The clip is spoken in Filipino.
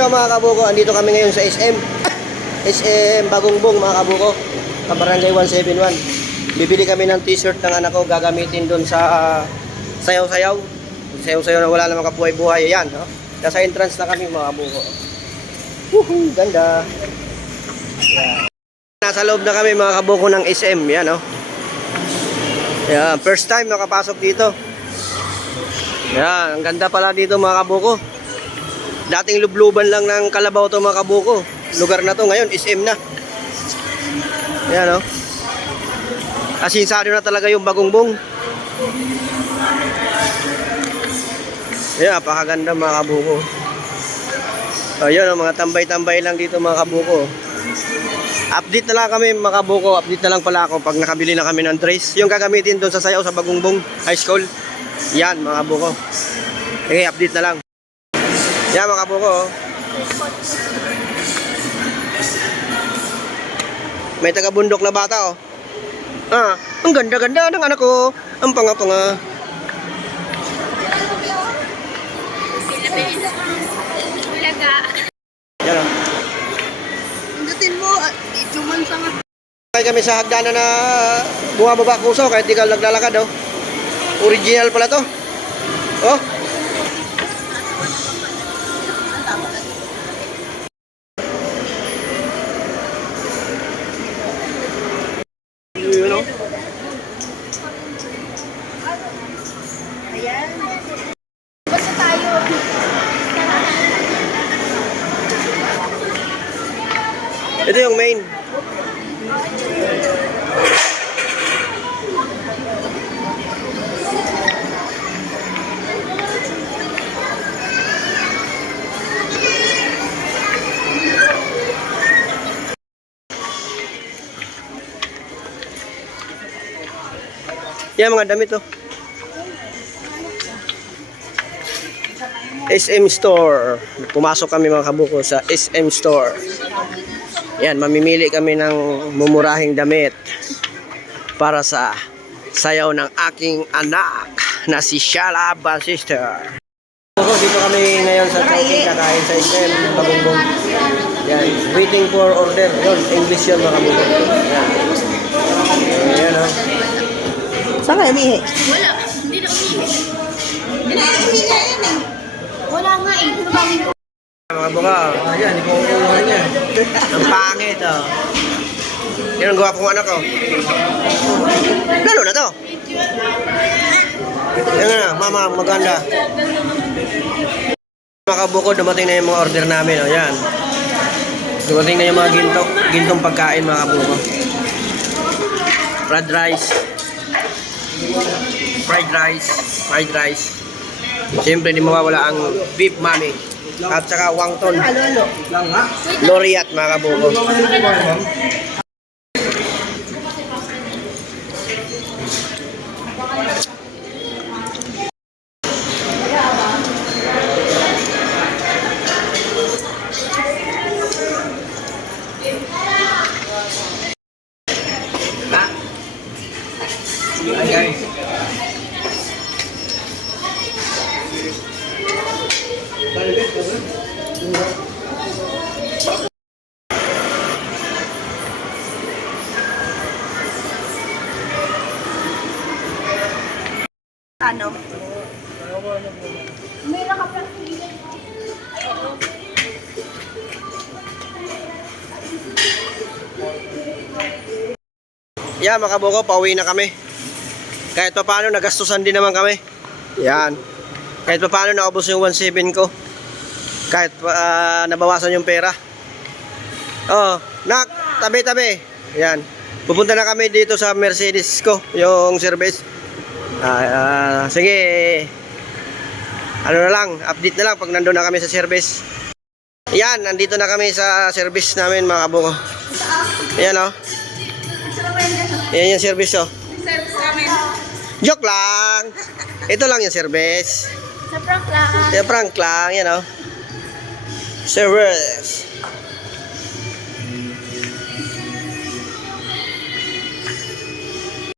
Mga kabuko, andito kami ngayon sa SM Bagongbong mga kabuko, Kabarangay 171. Bibili kami ng t-shirt ng anak ko, gagamitin doon sa sayaw-sayaw na wala namang kabuhay-buhay. Ayan, no? Nasa entrance na kami mga kabuko. Woohoo, ganda. Ayan. Nasa loob na kami mga kabuko ng SM. Yan, no? Ayan, first time nakapasok dito. Ayan, ang ganda pala dito mga kabuko. Dating lubluban lang ng Kalabaw to mga kabuko. Lugar na to ngayon, SM na. Ayan, o. Asinsado na talaga yung Bagongbong. Ayan, napakaganda mga kabuko. Ayan, o, mga tambay-tambay lang dito mga kabuko. Update na lang kami mga kabuko. Update na lang pala ako pag nakabili na kami ng dress. Yung gagamitin doon sa sayaw sa Bagongbong High School. Yan mga kabuko. Okay, update na lang. Yan mga kabuko. May taga-bundok na bata, oh. Ah, ang ganda-ganda ng anak ko. Ang panga-panga. Yan, oh. Pindutin mo, medyo man sa nga. Kaya kami sa hagdanan na bumababa kuso kahit di ka naglalakad, oh. Original pala to. Oh. Ayan. Basta tayo. Ito yung main. Yan mga damit, oh. SM Store. Pumasok kami mga kabuko sa SM Store. Yan, mamimili kami ng mumurahing damit para sa sayaw ng aking anak na si Shala Basister. Dito kami ngayon sa Chowking kakain sa SM Bagongbong. Yan, waiting for order. Yun, English yun mga kabuko. Yan. Yan, oh. Saan kayo, Mihe? Wala, hindi na umihi. Hindi na yan eh. Wala nga eh, ano ba ko? Mga buka, ayan, hindi ko uulan niya. Ang pangit, oh. Yan ang gawa kong anak, oh. Lalo na to. Yan na, mama, maganda. Mga kabuko, dumating na yung mga order namin, oh. Yan. Dumating na yung mga gintong pagkain, mga kabuko. Fried rice. Siyempre, di mawawala ang beef mami. At saka wangton. Loriat, mga kabuko. Guys. Ano? Meron ka pa. Yan mga kabuko, pauwi na kami. Kahit pa paano, nagastusan din naman kami. Yan. Kahit pa paano, naubos yung 1.7 ko. Kahit nabawasan yung pera. Oh, nak, tabi-tabi. Yan. Pupunta na kami dito sa Mercedes ko, yung service. Sige. Ano na lang, update na lang pag nandun na kami sa service. Yan, nandito na kami sa service namin mga kabuko. Yan, oh. Yan yung service, oh. Joke lang. Ito lang yung service. Sa prank lang. Yung prank lang, yan, oh. Service.